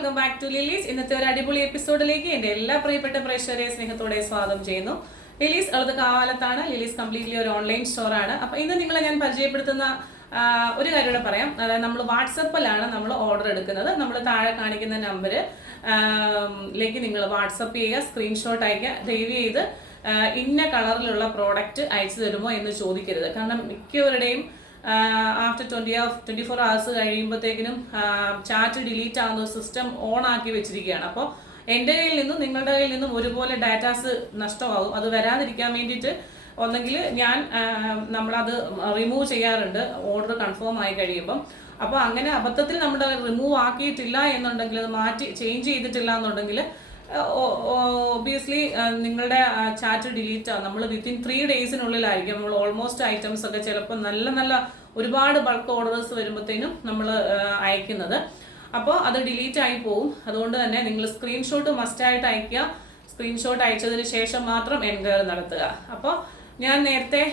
Welcome back to ലിലീസ്. ഇന്നത്തെ ഒരു അടിപൊളി എപ്പിസോഡിലേക്ക് എൻ്റെ എല്ലാ പ്രിയപ്പെട്ട പ്രേക്ഷകരെ സ്നേഹത്തോടെ സ്വാഗതം ചെയ്യുന്നു. ലിലീസ് ഉള്ളത് കാലത്താണ്. ലിലീസ് കംപ്ലീറ്റ്ലി ഒരു ഓൺലൈൻ സ്റ്റോറാണ്. അപ്പോൾ ഇന്ന് നിങ്ങളെ ഞാൻ പരിചയപ്പെടുത്തുന്ന ഒരു കാര്യം കൂടെ പറയാം. അതായത് നമ്മൾ വാട്സപ്പിലാണ് നമ്മൾ ഓർഡർ എടുക്കുന്നത്. നമ്മൾ താഴെ കാണിക്കുന്ന നമ്പറിലേക്ക് നിങ്ങൾ വാട്സപ്പ് ചെയ്യുക, സ്ക്രീൻഷോട്ട് അയക്കുക. ദയവ് ചെയ്ത് ഇന്ന കളറിലുള്ള പ്രോഡക്റ്റ് അയച്ചു തരുമോ എന്ന് ചോദിക്കരുത്. കാരണം മിക്കവരുടെയും ആഫ്റ്റർ 24 hours കഴിയുമ്പോഴത്തേക്കിനും ചാറ്റ് ഡിലീറ്റ് ആവുന്ന സിസ്റ്റം ഓൺ ആക്കി വെച്ചിരിക്കുകയാണ്. അപ്പോൾ എൻ്റെ കയ്യിൽ നിന്നും നിങ്ങളുടെ കയ്യിൽ നിന്നും ഒരുപോലെ ഡാറ്റാസ് നഷ്ടമാകും. അത് വരാതിരിക്കാൻ വേണ്ടിയിട്ട് ഒന്നെങ്കിൽ നമ്മളത് റിമൂവ് ചെയ്യാറുണ്ട് ഓർഡർ കൺഫേം ആയി കഴിയുമ്പം. അപ്പോൾ അങ്ങനെ അബദ്ധത്തിൽ നമ്മുടെ റിമൂവ് ആക്കിയിട്ടില്ല എന്നുണ്ടെങ്കിൽ, അത് മാറ്റി ചേഞ്ച് ചെയ്തിട്ടില്ല എന്നുണ്ടെങ്കിൽ ഒബിയസ്ലി നിങ്ങളുടെ ചാറ്റ് ഡിലീറ്റ് ആവും. നമ്മൾ വിത്തിൻ 3 daysനുള്ളിലായിരിക്കും നമ്മൾ ഓൾമോസ്റ്റ് ഐറ്റംസ് ഒക്കെ ചിലപ്പോൾ നല്ല ഒരുപാട് ബൾക്ക് ഓർഡേഴ്സ് വരുമ്പോഴത്തേനും നമ്മൾ അയക്കുന്നത്. അപ്പോൾ അത് ഡിലീറ്റ് ആയി പോവും. അതുകൊണ്ട് തന്നെ നിങ്ങൾ സ്ക്രീൻഷോട്ട് മസ്റ്റായിട്ട് അയക്കുക. സ്ക്രീൻഷോട്ട് അയച്ചതിന് ശേഷം മാത്രം എൻക്വയറി നടത്തുക. അപ്പോൾ ഞാൻ നേരത്തെ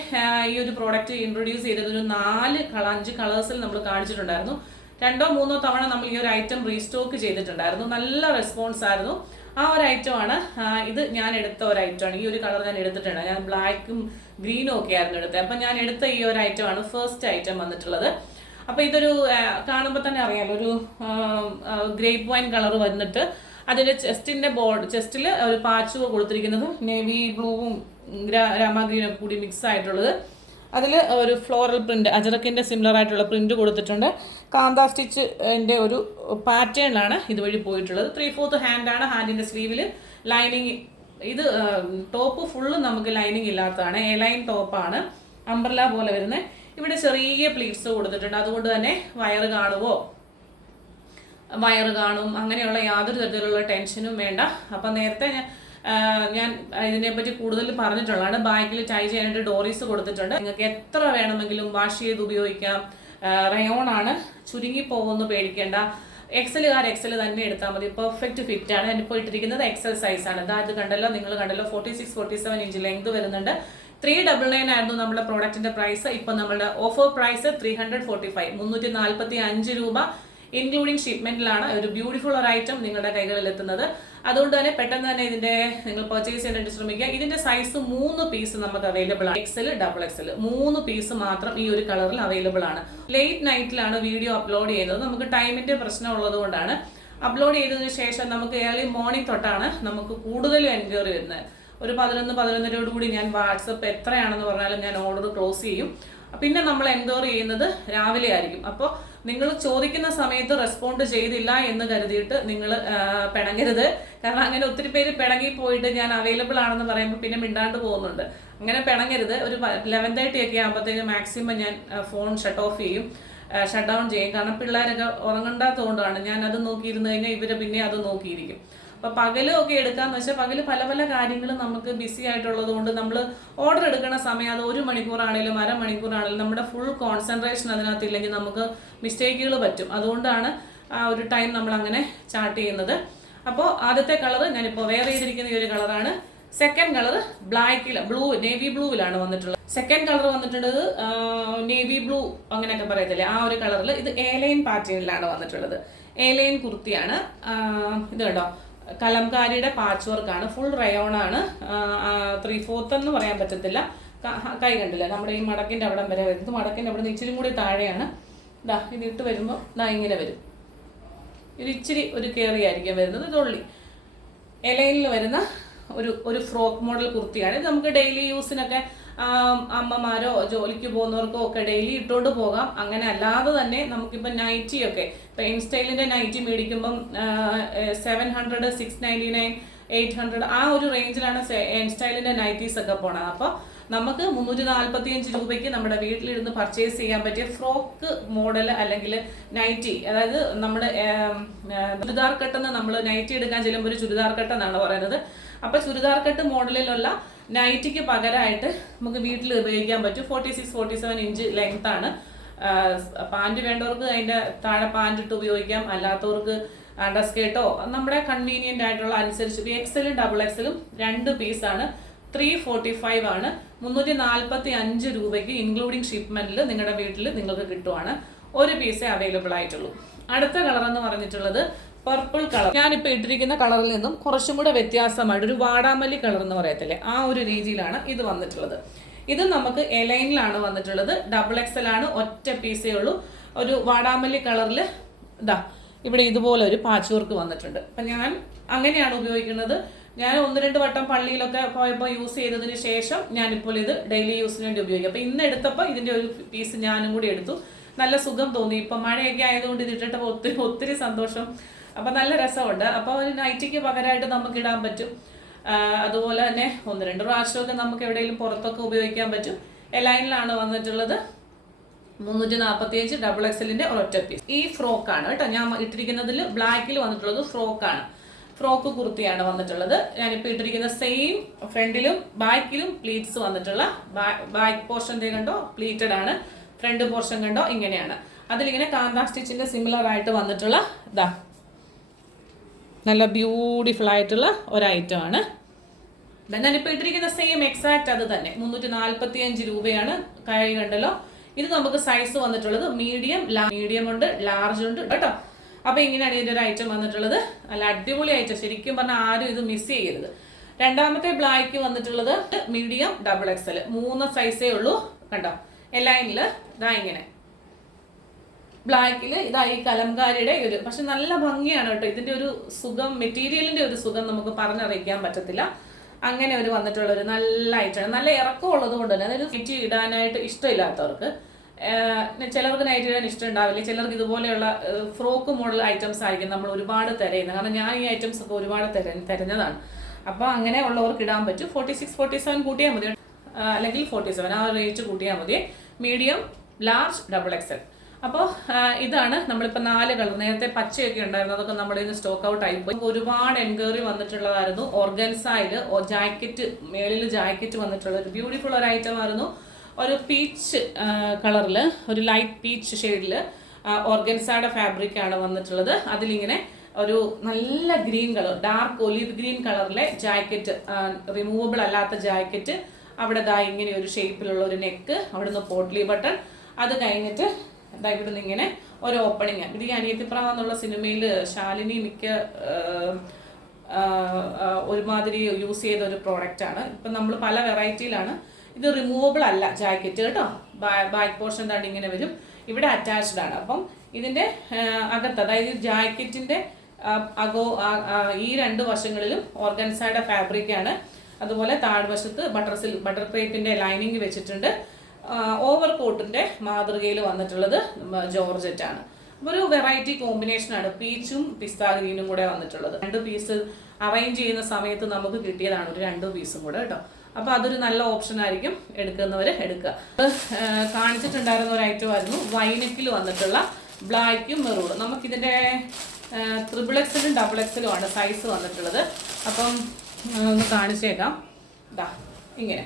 ഈ ഒരു പ്രോഡക്റ്റ് ഇൻട്രൊഡ്യൂസ് ചെയ്തത് ഒരു 5 കളേഴ്സിൽ നമ്മൾ കാണിച്ചിട്ടുണ്ടായിരുന്നു. 2-3 തവണ നമ്മൾ ഈ ഒരു ഐറ്റം റീസ്റ്റോക്ക് ചെയ്തിട്ടുണ്ടായിരുന്നു. നല്ല റെസ്പോൺസ് ആയിരുന്നു. ആ ഒരു ഐറ്റമാണ് ഇത്. ഞാൻ എടുത്ത ഒരു ഐറ്റമാണ്. ഈ ഒരു കളർ ഞാൻ എടുത്തിട്ടുണ്ട്. ഞാൻ ബ്ലാക്കും ഗ്രീനും ഒക്കെ ആയിരുന്നു എടുത്തത്. അപ്പം ഞാൻ എടുത്ത ഈ ഒരു ഐറ്റമാണ് ഫസ്റ്റ് ഐറ്റം വന്നിട്ടുള്ളത്. അപ്പോൾ ഇതൊരു കാണുമ്പോൾ തന്നെ അറിയാമല്ലോ, ഒരു ഗ്രേപ്പ് വൈൻ കളർ വന്നിട്ട് അതിൻ്റെ ചെസ്റ്റിൽ ഒരു പാച്ച് കൊടുത്തിരിക്കുന്നത് നേവി ബ്ലൂവും രാമ ഗ്രീനും കൂടി മിക്സ് ആയിട്ടുള്ളത്. അതിൽ ഒരു ഫ്ലോറൽ പ്രിന്റ്, അജറക്കിൻ്റെ സിമിലർ ആയിട്ടുള്ള പ്രിന്റ് കൊടുത്തിട്ടുണ്ട്. കാന്ത സ്റ്റിച്ചിൻ്റെ ഒരു പാറ്റേണിലാണ് ഇതുവഴി പോയിട്ടുള്ളത്. 3/4 ഹാൻഡാണ്. ഹാൻഡിൻ്റെ സ്ലീവിൽ ലൈനിങ്, ഇത് ടോപ്പ് ഫുള്ള് നമുക്ക് ലൈനിങ് ഇല്ലാത്തതാണ്. എ ലൈൻ ടോപ്പാണ്, അംബ്രല പോലെ വരുന്നത്. ഇവിടെ ചെറിയ പ്ലീറ്റ്സ് കൊടുത്തിട്ടുണ്ട്. അതുകൊണ്ട് തന്നെ വയറ് കാണും അങ്ങനെയുള്ള യാതൊരു തരത്തിലുള്ള ടെൻഷനും വേണ്ട. അപ്പം നേരത്തെ ഞാൻ ഇതിനെപ്പറ്റി കൂടുതൽ പറഞ്ഞിട്ടുള്ളതാണ്. ബാക്കിൽ ടൈ ചെയ്യാനായിട്ട് ഡോറീസ് കൊടുത്തിട്ടുണ്ട്. നിങ്ങൾക്ക് എത്ര വേണമെങ്കിലും വാഷ് ചെയ്ത് ഉപയോഗിക്കാം. റയോൺ ആണ്, ചുരുങ്ങി പോകുമെന്ന് പേടിക്കേണ്ട. എക്സലുകാർ എക്സൽ തന്നെ എടുത്താൽ മതി. പെർഫെക്റ്റ് ഫിറ്റ് ആണ്. ഞാനിപ്പോൾ ഇട്ടിരിക്കുന്നത് എക്സൽ സൈസാണ്. ഇത് കണ്ടല്ലോ, നിങ്ങൾ കണ്ടല്ലോ, 46-47 ഇഞ്ച് ലെങ്ത് വരുന്നുണ്ട്. 399 ആയിരുന്നു നമ്മുടെ പ്രോഡക്റ്റിന്റെ പ്രൈസ്. ഇപ്പം നമ്മുടെ ഓഫർ പ്രൈസ് 345, 345 രൂപ ഇൻക്ലൂഡിങ് ഷിപ്മെന്റിലാണ് ഒരു ബ്യൂട്ടിഫുൾ ഒരു ഐറ്റം നിങ്ങളുടെ കൈകളിൽ എത്തുന്നത്. അതുകൊണ്ട് തന്നെ പെട്ടെന്ന് തന്നെ നിങ്ങൾ പർച്ചേസ് ചെയ്യാനായിട്ട് ശ്രമിക്കുക. ഇതിന്റെ സൈസ് 3 പീസ് നമുക്ക് അവൈലബിൾ ആണ്. XL, XXL 3 പീസ് മാത്രം ഈ ഒരു കളറിൽ അവൈലബിൾ ആണ്. ലേറ്റ് നൈറ്റിലാണ് വീഡിയോ അപ്ലോഡ് ചെയ്യുന്നത്. നമുക്ക് ടൈമിന്റെ പ്രശ്നം ഉള്ളത് കൊണ്ടാണ്. അപ്ലോഡ് ചെയ്തതിനു ശേഷം നമുക്ക് ഏർലി മോർണിംഗ് തൊട്ടാണ് നമുക്ക് കൂടുതലും എൻക്വയറി വരുന്നത്. ഒരു 11-11:30 കൂടി ഞാൻ വാട്സപ്പ് എത്രയാണെന്ന് പറഞ്ഞാലും ഞാൻ ഓർഡർ ക്ലോസ് ചെയ്യും. പിന്നെ നമ്മൾ എൻക്വയറി ചെയ്യുന്നത് രാവിലെ ആയിരിക്കും. അപ്പോൾ നിങ്ങൾ ചോദിക്കുന്ന സമയത്ത് റെസ്പോണ്ട് ചെയ്തില്ല എന്ന് കരുതിയിട്ട് നിങ്ങൾ പിണങ്ങരുത്. കാരണം അങ്ങനെ ഒത്തിരി പേര് പിണങ്ങി പോയിട്ട് ഞാൻ അവൈലബിൾ ആണെന്ന് പറയുമ്പോൾ പിന്നെ മിണ്ടാണ്ട് പോകുന്നുണ്ട്. അങ്ങനെ പിണങ്ങരുത്. ഒരു 11:30 ഒക്കെ ആകുമ്പോഴത്തേക്കും മാക്സിമം ഞാൻ ഫോൺ ഷട്ട് ഓഫ് ചെയ്യും, ഷട്ട് ഡൗൺ ചെയ്യും. കാരണം പിള്ളേരൊക്കെ ഉറങ്ങണ്ടാത്തതുകൊണ്ടാണ്. ഞാൻ അത് നോക്കിയിരുന്നു കഴിഞ്ഞാൽ ഇവര് പിന്നെ അത് നോക്കിയിരിക്കും. അപ്പോൾ പകലും ഒക്കെ എടുക്കാന്ന് വെച്ചാൽ പകല് പല കാര്യങ്ങളും നമുക്ക് ബിസി ആയിട്ടുള്ളത് കൊണ്ട് നമ്മൾ ഓർഡർ എടുക്കുന്ന സമയം അത് 1 മണിക്കൂറാണെങ്കിലും അരമണിക്കൂറാണെങ്കിലും നമ്മുടെ ഫുൾ കോൺസെൻട്രേഷൻ അതിനകത്ത് ഇല്ലെങ്കിൽ നമുക്ക് മിസ്റ്റേക്കുകൾ പറ്റും. അതുകൊണ്ടാണ് ആ ഒരു ടൈം നമ്മൾ അങ്ങനെ ചാർട്ട് ചെയ്യുന്നത്. അപ്പോൾ ആദ്യത്തെ കളർ ഞാനിപ്പോൾ വെയർ ചെയ്തിരിക്കുന്ന ഈ ഒരു കളറാണ്. സെക്കൻഡ് കളർ നേവി ബ്ലൂവിലാണ് വന്നിട്ടുള്ളത്. സെക്കൻഡ് കളർ വന്നിട്ടുള്ളത് നേവി ബ്ലൂ അങ്ങനെയൊക്കെ പറയത്തില്ലേ, ആ ഒരു കളറിൽ. ഇത് എലൈൻ പാറ്റേണിലാണ് വന്നിട്ടുള്ളത്. എലൈൻ കുർത്തിയാണ് ഇത്. കേട്ടോ, കലംകാരിയുടെ പാച്ച് വർക്കാണ്. ഫുൾ റയോൺ ആണ്. 3/4 എന്ന് പറയാൻ പറ്റത്തില്ല. കൈ കണ്ടില്ല, നമ്മുടെ ഈ മടക്കിൻ്റെ അവിടം വരെ വരുന്നത്. മടക്കിൻ്റെ അവിടെ നിന്ന് ഇച്ചിരി കൂടി താഴെയാണ്. ഇത് ഇട്ട് വരുമ്പോൾ ഇങ്ങനെ വരും. ഇത് ഇച്ചിരി ഒരു കയറിയായിരിക്കും വരുന്നത്. ഇതൊള്ളി എലൈനിൽ വരുന്ന ഒരു ഫ്രോക്ക് മോഡൽ കുർത്തിയാണ്. ഇത് നമുക്ക് ഡെയിലി യൂസിനൊക്കെ അമ്മമാരോ ജോലിക്ക് പോകുന്നവർക്കോ ഒക്കെ ഡെയിലി ഇട്ടുകൊണ്ട് പോകാം. അങ്ങനെ അല്ലാതെ തന്നെ നമുക്കിപ്പോൾ നൈറ്റി ഒക്കെ, ഇപ്പം എൻ സ്റ്റൈലിൻ്റെ നൈറ്റി മേടിക്കുമ്പം 700, 699, 800 ആ ഒരു റേഞ്ചിലാണ് എൻ സ്റ്റൈലിൻ്റെ നൈറ്റീസ് ഒക്കെ പോണത്. അപ്പോൾ നമുക്ക് 345 രൂപയ്ക്ക് നമ്മുടെ വീട്ടിലിരുന്ന് പർച്ചേസ് ചെയ്യാൻ പറ്റിയ ഫ്രോക്ക് മോഡൽ അല്ലെങ്കിൽ നൈറ്റി, അതായത് നമ്മുടെ ചുരിദാർ കട്ടെന്ന് നമ്മൾ നൈറ്റി എടുക്കാൻ ചെല്ലുമ്പോൾ ഒരു ചുരിദാർ കട്ടെന്നാണ് പറയുന്നത്. അപ്പോൾ ചുരിദാർ കട്ട് മോഡലിലുള്ള നൈറ്റിക്ക് പകരമായിട്ട് നമുക്ക് വീട്ടിൽ ഉപയോഗിക്കാൻ പറ്റും. 46-47 ഇഞ്ച് ലെങ്ത് ആണ്. പാൻറ് വേണ്ടവർക്ക് അതിൻ്റെ താഴെ പാൻറ് ഇട്ട് ഉപയോഗിക്കാം. അല്ലാത്തവർക്ക് അണ്ടർസ്കേർട്ടോ നമ്മുടെ കൺവീനിയൻ്റ് ആയിട്ടുള്ള അനുസരിച്ച്. XL, XXL 2 പീസാണ്. 345 ആണ്. 345 രൂപയ്ക്ക് ഇൻക്ലൂഡിങ് ഷിപ്മെന്റിൽ നിങ്ങളുടെ വീട്ടിൽ നിങ്ങൾക്ക് കിട്ടുവാണ്. ഒരു പീസേ അവൈലബിൾ ആയിട്ടുള്ളൂ. അടുത്ത കളർ എന്ന് പറഞ്ഞിട്ടുള്ളത് പർപ്പിൾ കളർ. ഞാനിപ്പോൾ ഇട്ടിരിക്കുന്ന കളറിൽ നിന്നും കുറച്ചും കൂടെ വ്യത്യാസമായിട്ട് ഒരു വാടാമല്ലി കളർ എന്ന് പറയത്തില്ലേ, ആ ഒരു രീതിയിലാണ് ഇത് വന്നിട്ടുള്ളത്. ഇത് നമുക്ക് എലൈനിലാണ് വന്നിട്ടുള്ളത്. XXL ആണ്, ഒറ്റ പീസേ ഉള്ളൂ. ഒരു വാടാമല്ലി കളറിൽ ഇതാ ഇവിടെ ഇതുപോലെ ഒരു പാച്ച് വർക്ക് വന്നിട്ടുണ്ട്. അപ്പം ഞാൻ അങ്ങനെയാണ് ഉപയോഗിക്കുന്നത്. ഞാൻ 1-2 വട്ടം പള്ളിയിലൊക്കെ പോയപ്പോൾ യൂസ് ചെയ്തതിന് ശേഷം ഞാനിപ്പോൾ ഇത് ഡെയിലി യൂസിന് വേണ്ടി ഉപയോഗിക്കും. അപ്പോൾ ഇന്ന് എടുത്തപ്പോൾ ഇതിൻ്റെ ഒരു പീസ് ഞാനും കൂടി എടുത്തു. നല്ല സുഖം തോന്നി. ഇപ്പം മഴയൊക്കെ ആയതുകൊണ്ട് ഇത് ഇട്ടിട്ടപ്പോൾ ഒത്തിരി സന്തോഷം. അപ്പം നല്ല രസമുണ്ട്. അപ്പോൾ ഒരു നൈറ്റിക്ക് പകരമായിട്ട് നമുക്ക് ഇടാൻ പറ്റും. അതുപോലെ തന്നെ 1-2 പ്രാവശ്യമൊക്കെ നമുക്ക് എവിടെയെങ്കിലും പുറത്തൊക്കെ ഉപയോഗിക്കാൻ പറ്റും. എലൈനിലാണ് വന്നിട്ടുള്ളത്. 345 XXLന്റെ ഒരൊറ്റ പീസ്. ഈ ഫ്രോക്കാണ് കേട്ടോ ഞാൻ ഇട്ടിരിക്കുന്നതിൽ. ബ്ലാക്കിൽ വന്നിട്ടുള്ളത് ഫ്രോക്കാണ്. ഫ്രോക്ക് കുർത്തിയാണ് വന്നിട്ടുള്ളത്. ഞാനിപ്പോൾ ഇട്ടിരിക്കുന്ന സെയിം ഫ്രണ്ടിലും ബാക്കിലും പ്ലീറ്റ്സ് വന്നിട്ടുള്ള. ബാക്ക് പോർഷൻ കണ്ടോ പ്ലീറ്റഡ് ആണ്. ഫ്രണ്ട് പോർഷൻ കണ്ടോ ഇങ്ങനെയാണ്. അതിലിങ്ങനെ കാന്താ സ്റ്റിച്ചിന്റെ സിമിലർ ആയിട്ട് വന്നിട്ടുള്ള ഇതാ നല്ല ബ്യൂട്ടിഫുൾ ആയിട്ടുള്ള ഒരു ഐറ്റം ആണ്. ഞാനിപ്പോൾ ഇട്ടിരിക്കുന്ന സെയിം എക്സാക്ട് അത് തന്നെ. 345 രൂപയാണ്. കൈ കണ്ടല്ലോ. ഇത് നമുക്ക് സൈസ് വന്നിട്ടുള്ളത് മീഡിയം ഉണ്ട്, ലാർജ് ഉണ്ട് കേട്ടോ. അപ്പോൾ ഇങ്ങനെയാണ് ഇതിൻ്റെ ഒരു ഐറ്റം വന്നിട്ടുള്ളത്. നല്ല അടിപൊളി ഐറ്റം. ശരിക്കും പറഞ്ഞാൽ ആരും ഇത് മിസ് ചെയ്യരുത്. രണ്ടാമത്തെ ബ്ലാക്ക് വന്നിട്ടുള്ളത് മീഡിയം XXL. 3 സൈസേ ഉള്ളൂ കണ്ടോ. എലൈനിൽ ഇതാ ഇങ്ങനെ ബ്ലാക്കിൽ ഇതാ ഈ കലംകാരിയുടെ ഒരു, പക്ഷെ നല്ല ഭംഗിയാണ് കേട്ടോ. ഇതിന്റെ ഒരു സുഖം, മെറ്റീരിയലിന്റെ ഒരു സുഖം നമുക്ക് പറഞ്ഞറിയിക്കാൻ പറ്റത്തില്ല. അങ്ങനെ ഒരു വന്നിട്ടുള്ള ഒരു നല്ല ഐറ്റമാണ്. നല്ല ഇറക്കം ഉള്ളത് കൊണ്ട് തന്നെ അതായത് നൈറ്റി ഇടാനായിട്ട് ഇഷ്ടമില്ലാത്തവർക്ക്, ചിലർക്ക് നൈറ്റി ഇടാൻ ഇഷ്ടം ഉണ്ടാവില്ല. ചിലർക്ക് ഇതുപോലെയുള്ള ഫ്രോക്ക് മോഡൽ ഐറ്റംസ് ആയിരിക്കും നമ്മൾ ഒരുപാട് തിരയുന്നത്. കാരണം ഞാൻ ഈ ഐറ്റംസ് ഒക്കെ ഒരുപാട് തിരഞ്ഞതാണ്. അപ്പോൾ അങ്ങനെ ഉള്ളവർക്ക് ഇടാൻ പറ്റും. 46-47 കൂട്ടിയാൽ മതി, അല്ലെങ്കിൽ 47 ആ റേറ്റ് കൂട്ടിയാൽ മതി. Medium, large, XXL. അപ്പോൾ ഇതാണ് നമ്മളിപ്പോൾ 4 കളർ. നേരത്തെ പച്ചയൊക്കെ ഉണ്ടായിരുന്നു, അതൊക്കെ നമ്മുടെ ഇന്ന് സ്റ്റോക്ക് ഔട്ട് ആയിപ്പോയി. ഒരുപാട് എൻക്വയറി വന്നിട്ടുള്ളതായിരുന്നു. ഓർഗൻസായിൽ ജാക്കറ്റ്, മേളിൽ ജാക്കറ്റ് വന്നിട്ടുള്ള ഒരു ബ്യൂട്ടിഫുൾ ഒരു ഐറ്റം ആയിരുന്നു. ഒരു പീച്ച് കളറിൽ, ഒരു ലൈറ്റ് പീച്ച് ഷെയ്ഡിൽ ഓർഗൻസയുടെ ഫാബ്രിക് ആണ് വന്നിട്ടുള്ളത്. അതിലിങ്ങനെ ഒരു നല്ല green colour, dark olive green കളറിലെ ജാക്കറ്റ്, റിമൂവബിൾ അല്ലാത്ത ജാക്കറ്റ്. അവിടെ ദാ ഇങ്ങനെ ഒരു ഷേപ്പിലുള്ള ഒരു നെക്ക്, അവിടുന്ന് പോട്ട്ലി ബട്ടൺ. അത് കഴിഞ്ഞിട്ട് ഇതാ ഇവിടുന്ന് ഇങ്ങനെ ഒരു ഓപ്പണിങ്. ഇത് ഈ അനിയത്തിപ്രാവ് എന്നുള്ള സിനിമയിൽ ശാലിനി മിക്ക ഒരുമാതിരി യൂസ് ചെയ്ത ഒരു പ്രോഡക്റ്റാണ്. ഇപ്പം നമ്മൾ പല വെറൈറ്റിയിലാണ്. ഇത് റിമൂവബിൾ അല്ല ജാക്കറ്റ് കേട്ടോ. ബാക്ക് പോർഷൻ താണ്ട് ഇങ്ങനെ വരും, ഇവിടെ അറ്റാച്ച്ഡ് ആണ്. അപ്പം ഇതിൻ്റെ അകത്ത്, അതായത് ജാക്കറ്റിൻ്റെ ഈ 2 വശങ്ങളിലും ഓർഗൻസയുടെ ഫാബ്രിക്കാണ്. അതുപോലെ താഴ്വശത്ത് ബട്ടർ ക്രേപ്പിൻ്റെ ലൈനിങ് വെച്ചിട്ടുണ്ട്. ഓവർ കോട്ടിൻ്റെ മാതൃകയിൽ വന്നിട്ടുള്ളത് ജോർജറ്റ് ആണ്. അപ്പോൾ ഒരു വെറൈറ്റി കോമ്പിനേഷനാണ്. പീച്ചും പിസ്ത ഗ്രീനും കൂടെ വന്നിട്ടുള്ളത്. 2 പീസ് അറേഞ്ച് ചെയ്യുന്ന സമയത്ത് നമുക്ക് കിട്ടിയതാണ് ഒരു 2 പീസും കൂടെ കേട്ടോ. അപ്പോൾ അതൊരു നല്ല ഓപ്ഷൻ ആയിരിക്കും, എടുക്കുന്നവർ എടുക്കുക. കാണിച്ചിട്ടുണ്ടായിരുന്ന ഒരു ഐറ്റം ആയിരുന്നു വൈനെക്കിൽ വന്നിട്ടുള്ള ബ്ലാക്കും മെറൂണും. നമുക്കിതിൻ്റെ XXLും XXLും ആണ് സൈസ് വന്നിട്ടുള്ളത്. അപ്പം ഒന്ന് കാണിച്ചേക്കാം. ഇതാ ഇങ്ങനെ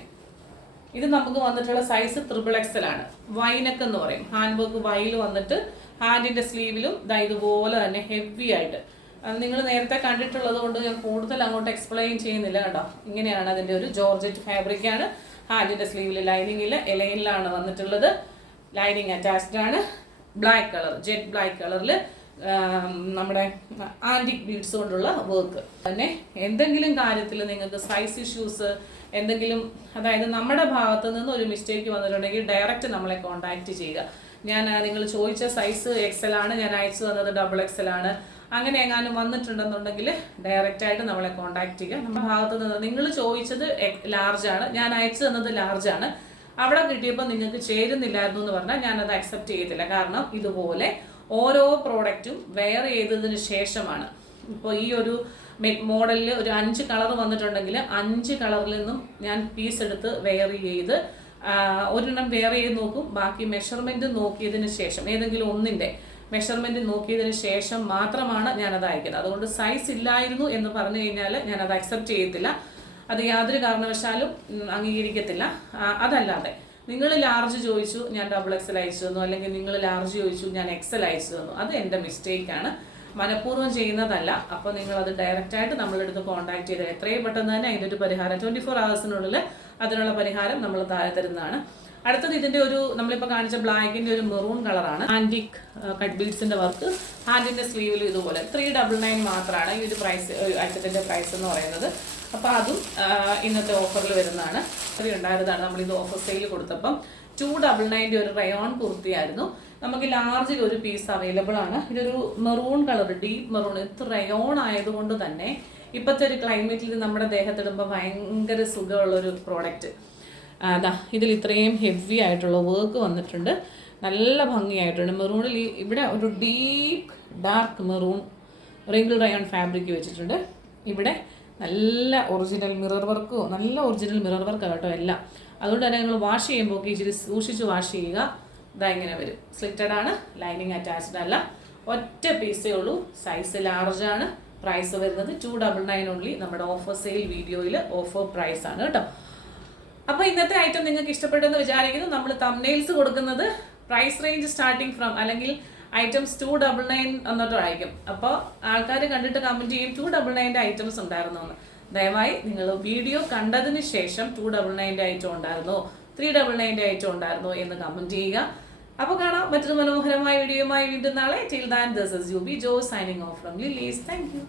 ഇത് നമുക്ക് വന്നിട്ടുള്ള സൈസ് XXL ആണ്. വൈനെക്ക് എന്ന് പറയും. ഹാൻഡ് വർക്ക് വൈയിൽ വന്നിട്ട് ഹാൻഡിൻ്റെ സ്ലീവിലും ഇതാ ഇതുപോലെ തന്നെ ഹെവി ആയിട്ട്. നിങ്ങൾ നേരത്തെ കണ്ടിട്ടുള്ളത് കൊണ്ട് ഞാൻ കൂടുതൽ അങ്ങോട്ട് എക്സ്പ്ലെയിൻ ചെയ്യുന്നില്ല കേട്ടോ. ഇങ്ങനെയാണ് അതിൻ്റെ ഒരു ജോർജറ്റ് ഫാബ്രിക്കാണ്. ഹാൻഡിൻ്റെ സ്ലീവിൽ ലൈനിങ്ങിൽ എലൈനിലാണ് വന്നിട്ടുള്ളത്. ലൈനിങ് അറ്റാച്ച്ഡ് ആണ്. ബ്ലാക്ക് കളർ, ജെറ്റ് ബ്ലാക്ക് കളറിൽ നമ്മുടെ ആൻറ്റിക് ബീഡ്സ് കൊണ്ടുള്ള വർക്ക്. തന്നെ എന്തെങ്കിലും കാര്യത്തിൽ നിങ്ങൾക്ക് സൈസ് ഇഷ്യൂസ് എന്തെങ്കിലും, അതായത് നമ്മുടെ ഭാഗത്തു നിന്ന് ഒരു മിസ്റ്റേക്ക് വന്നിട്ടുണ്ടെങ്കിൽ ഡയറക്റ്റ് നമ്മളെ കോൺടാക്റ്റ് ചെയ്യുക. നിങ്ങൾ ചോദിച്ച സൈസ് XL ആണ്, ഞാൻ അയച്ചു തന്നത് XXL ആണ്. അങ്ങനെ എങ്ങാനും വന്നിട്ടുണ്ടെന്നുണ്ടെങ്കിൽ ഡയറക്റ്റായിട്ട് നമ്മളെ കോൺടാക്ട് ചെയ്യുക. നമ്മുടെ ഭാഗത്തു നിന്ന് നിങ്ങൾ ചോദിച്ചത് ലാർജ് ആണ്, ഞാൻ അയച്ചു തന്നത് ലാർജ് ആണ്. അവിടെ കിട്ടിയപ്പോൾ നിങ്ങൾക്ക് ചേരുന്നില്ലായിരുന്നു എന്ന് പറഞ്ഞാൽ ഞാനത് അക്സെപ്റ്റ് ചെയ്യത്തില്ല. കാരണം ഇതുപോലെ ഓരോ പ്രോഡക്റ്റും വെയർ ചെയ്തതിന് ശേഷമാണ്. ഇപ്പോൾ ഈ ഒരു മോഡലിൽ ഒരു 5 കളർ വന്നിട്ടുണ്ടെങ്കിൽ 5 കളറിൽ നിന്നും ഞാൻ പീസ് എടുത്ത് വെയർ ചെയ്ത് ഒരെണ്ണം വെയർ ചെയ്ത് നോക്കും. ബാക്കി മെഷർമെൻറ്റ് നോക്കിയതിന് ശേഷം, ഏതെങ്കിലും ഒന്നിൻ്റെ മെഷർമെൻറ്റ് നോക്കിയതിന് ശേഷം മാത്രമാണ് ഞാനത് അയക്കുന്നത്. അതുകൊണ്ട് സൈസ് ഇല്ലായിരുന്നു എന്ന് പറഞ്ഞു കഴിഞ്ഞാൽ ഞാനത് അക്സെപ്റ്റ് ചെയ്യത്തില്ല. അത് യാതൊരു കാരണവശാലും അംഗീകരിക്കത്തില്ല. അതല്ലാതെ നിങ്ങൾ ലാർജ് ചോദിച്ചു, ഞാൻ XXL അയച്ചു തന്നു, അല്ലെങ്കിൽ നിങ്ങൾ ലാർജ് ചോദിച്ചു, ഞാൻ XL അയച്ചു തന്നു, അത് എൻ്റെ മിസ്റ്റേക്കാണ്. മനഃപൂർവ്വം ചെയ്യുന്നതല്ല. അപ്പോൾ നിങ്ങളത് ഡയറക്റ്റായിട്ട് നമ്മളെടുത്ത് കോൺടാക്ട് ചെയ്ത് എത്രയും പെട്ടെന്ന് തന്നെ അതിൻ്റെ ഒരു പരിഹാരം 24 hours അതിനുള്ള പരിഹാരം നമ്മൾ താഴെ തരുന്നതാണ്. അടുത്തത് ഇതിന്റെ ഒരു നമ്മളിപ്പോൾ കാണിച്ച ബ്ലാക്കിന്റെ ഒരു മെറൂൺ കളറാണ്. ആന്റിക് കട്ട് ബീഡ്സിന്റെ വർക്ക്, ഹാൻഡിന്റെ സ്ലീവിൽ ഇതുപോലെ 399 മാത്രമാണ് ഈ ഒരു പ്രൈസ്, ഐറ്റത്തിന്റെ പ്രൈസ് എന്ന് പറയുന്നത്. അപ്പോൾ അതും ഇന്നത്തെ ഓഫറിൽ വരുന്നതാണ്. അത് ഉണ്ടായതാണ് നമ്മളിത് ഓഫർ സെയിൽ കൊടുത്തപ്പം 299 ഒരു റയോൺ കുർത്തിയായിരുന്നു. നമുക്ക് ലാർജിൽ ഒരു പീസ് അവൈലബിൾ ആണ്. ഇതൊരു മെറൂൺ കളർ, ഡീപ്പ് മെറൂൺ. ഇത് റയോൺ ആയതുകൊണ്ട് തന്നെ ഇപ്പോഴത്തെ ഒരു ക്ലൈമറ്റിൽ നമ്മുടെ ദേഹത്തിടുമ്പോൾ ഭയങ്കര സുഖമുള്ളൊരു പ്രോഡക്റ്റ്. അതാ ഇതിൽ ഇത്രയും ഹെവി ആയിട്ടുള്ള വർക്ക് വന്നിട്ടുണ്ട്, നല്ല ഭംഗിയായിട്ടുണ്ട്. മെറൂണിൽ ഇവിടെ ഒരു deep dark maroon wrinkle rayon fabric വെച്ചിട്ടുണ്ട്. ഇവിടെ നല്ല ഒറിജിനൽ മിറർ വർക്കും, നല്ല ഒറിജിനൽ മിറർ വർക്ക് കേട്ടോ എല്ലാം. അതുകൊണ്ട് തന്നെ നിങ്ങൾ വാഷ് ചെയ്യുമ്പോൾ ഇച്ചിരി സൂക്ഷിച്ച് വാഷ് ചെയ്യുക. ഇതാ ഇങ്ങനെ വരും, സ്ലിറ്റഡ് ആണ്, ലൈനിങ് അറ്റാച്ച്ഡ് അല്ല, ഒറ്റ പീസേ ഉള്ളൂ, സൈസ് ലാർജ് ആണ്. പ്രൈസ് വരുന്നത് 299 ഓൺലി. നമ്മുടെ ഓഫർ സെയിൽ വീഡിയോയിൽ ഓഫർ പ്രൈസ് ആണ് കേട്ടോ. അപ്പോൾ ഇന്നത്തെ ഐറ്റം നിങ്ങൾക്ക് ഇഷ്ടപ്പെട്ടെന്ന് വിചാരിക്കുന്നു. നമ്മൾ തംബ്നെയിൽസ് കൊടുക്കുന്നത് പ്രൈസ് റേഞ്ച് സ്റ്റാർട്ടിങ് ഫ്രം, അല്ലെങ്കിൽ ഐറ്റംസ് 299 എന്നിട്ടായിരിക്കും. അപ്പോൾ ആൾക്കാർ കണ്ടിട്ട് കമൻറ്റ് ചെയ്യും 299 ഐറ്റംസ് ഉണ്ടായിരുന്നു എന്ന്. ദയവായി നിങ്ങൾ വീഡിയോ കണ്ടതിന് ശേഷം 299 ഐറ്റം ഉണ്ടായിരുന്നോ, 399 ഐറ്റം ഉണ്ടായിരുന്നോ എന്ന് കമൻറ്റ് ചെയ്യുക. അപ്പോൾ കാണാം മറ്റൊരു മനോഹരമായ വീഡിയോയുമായി വീണ്ടും നാളെ. ടിൽ ദാൻ ദിസ് ഈസ് യുബി ജോ signing off from lilies. Thank U.